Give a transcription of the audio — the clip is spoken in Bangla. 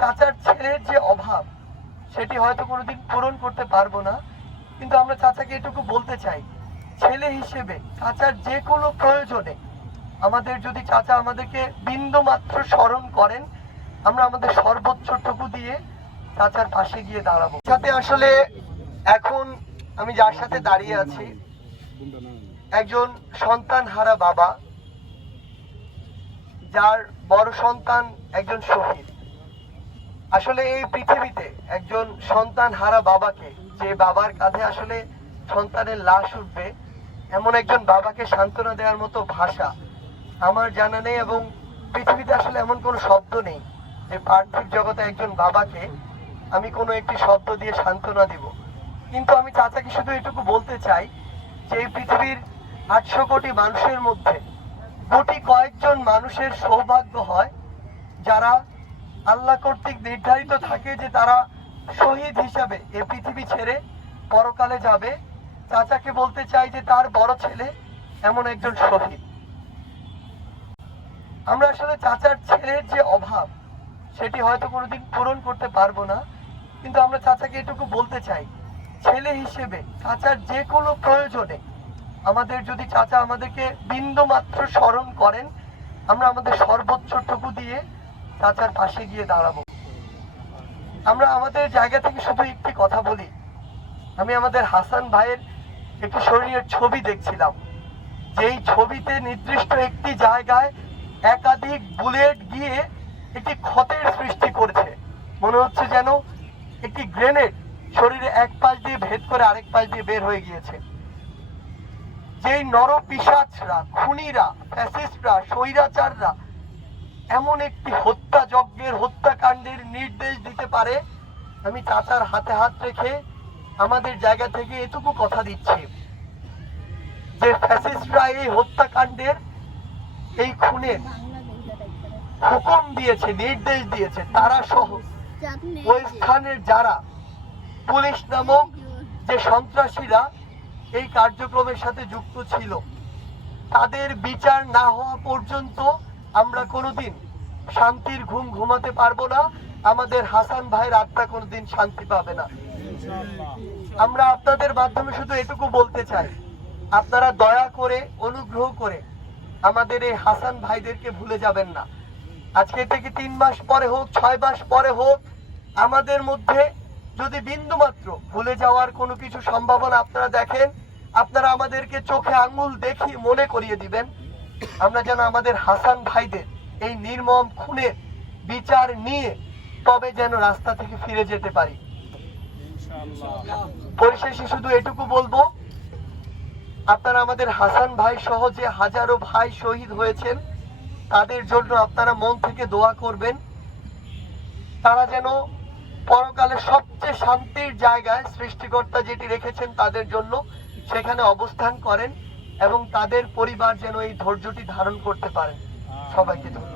চাচার ছেলের যে অভাব, সেটি হয়তো কোনোদিন পূরণ করতে পারব না, কিন্তু আমরা চাচাকে এটুকু বলতে চাই, ছেলে হিসেবে, চাচার যে কোনো প্রয়োজনে, আমাদের যদি চাচা আমাদেরকে বিন্দু মাত্র স্মরণ করেন, আমরা আমাদের সর্বোচ্চটুকু দিয়ে চাচার পাশে গিয়ে দাঁড়াবো। সাথে আসলে এখন আমি যার সাথে দাঁড়িয়ে আছি, একজন সন্তান হারা বাবা, যার বড় সন্তান একজন শহীদ। আসলে এই পৃথিবীতে একজন সন্তান হারা বাবাকে, যে বাবার কাঁধে আসলে সন্তানের লাশ উঠবে, এমন একজন বাবাকে সান্ত্বনা দেওয়ার মতো ভাষা আমার জানা নেই এবং পৃথিবীতে আসলে এমন কোনো শব্দ নেই যে পার্থিব জগতে একজন বাবাকে আমি কোনো একটি শব্দ দিয়ে সান্ত্বনা দিব। কিন্তু আমি চাচাকে শুধু এটুকু বলতে চাই যে এই পৃথিবীর আটশো কোটি মানুষের মধ্যে কোটি কয়েকজন মানুষের সৌভাগ্য হয় যারা আল্লাহ কর্তৃক নির্ধারিত থাকে যে তারা শহীদ হিসাবে এ পৃথিবী ছেড়ে পরকালে যাবে। চাচাকে বলতে চাই যে তার বড় ছেলে এমন একজন শহীদ। আমরা আসলে চাচার ছেলের যে অভাব, সেটি হয়তো কোনোদিন পূরণ করতে পারব না, কিন্তু আমরা চাচাকে এটুকু বলতে চাই, ছেলে হিসেবে চাচার যে কোনো প্রয়োজনে আমাদের যদি চাচা আমাদেরকে বিন্দু মাত্র স্মরণ করেন, আমরা আমাদের সর্বোচ্চটুকু দিয়ে চাচার পাশে গিয়ে দাঁড়াবো। আমরা আমাদের জায়গা থেকে শুধু একটি কথা বলি। আমি আমাদের হাসান ভাইয়ের একটি শরীরের ছবি দেখছিলাম। যেই ছবিতে নির্দিষ্ট একটি জায়গায় একাধিক বুলেট গিয়ে একটি ক্ষতের সৃষ্টি করছে। মনে হচ্ছে যেন একটি গ্রেনেড শরীরে এক পাশ দিয়ে ভেদ করে আরেক পাশ দিয়ে বের হয়ে গিয়েছে। যেই নর পিসাচরা খুনিরা, ফ্যাসিস্টরা, স্বৈরাচাররা এমন একটি হত্যা যজ্ঞের হত্যাকাণ্ডের নির্দেশ দিতে পারে। আমি চাচার হাতে হাত রেখে আমাদের জায়গা থেকে এটুকু কথা দিচ্ছি যে ফ্যাসিস্টরা এই হত্যাকাণ্ডের এই খুনের হুকুম দিয়েছে, নির্দেশ দিয়েছে। তারা সহ ওই স্থানের যারা পুলিশ নামক যে সন্ত্রাসীরা এই কার্যক্রমের সাথে যুক্ত ছিল, তাদের বিচার না হওয়া পর্যন্ত আমরা কোনোদিন শান্তির ঘুম ঘুমাতে পারব না। আমাদের হাসান ভাইয়ের আত্মা কোনোদিন শান্তি পাবে না। আমরা আপনাদের মাধ্যমে শুধু এটুকু বলতে চাই, আপনারা দয়া করে, অনুগ্রহ করে আমাদের এই হাসান ভাইদেরকে ভুলে যাবেন না। আজকে থেকে তিন মাস পরে হোক, ছয় মাস পরে হোক, আমাদের মধ্যে যদি বিন্দু মাত্র ভুলে যাওয়ার কোনো কিছু সম্ভাবনা আপনারা দেখেন, আপনারা আমাদেরকে চোখে আঙুল দেখি মনে করিয়ে দিবেন। আমরা যেন আমাদের হাসান ভাইদের এই নির্মম খুনের বিচার নিয়ে তবে যেন রাস্তা থেকে ফিরে যেতে পারি। পরিশেষে শুধু এটুকু বলব আপনারা আমাদের হাসান ভাই সহ যে হাজারো ভাই শহীদ হয়েছেন তাদের জন্য আপনারা মন থেকে দোয়া করবেন। তারা যেন পরকালে সবচেয়ে শান্তির জায়গায় সৃষ্টিকর্তা যেটি রেখেছেন তাদের জন্য সেখানে অবস্থান করেন। এবং তাদের পরিবার যেন এই ধৈর্যটি ধারণ করতে পারে। সবাইকে ধন্যবাদ।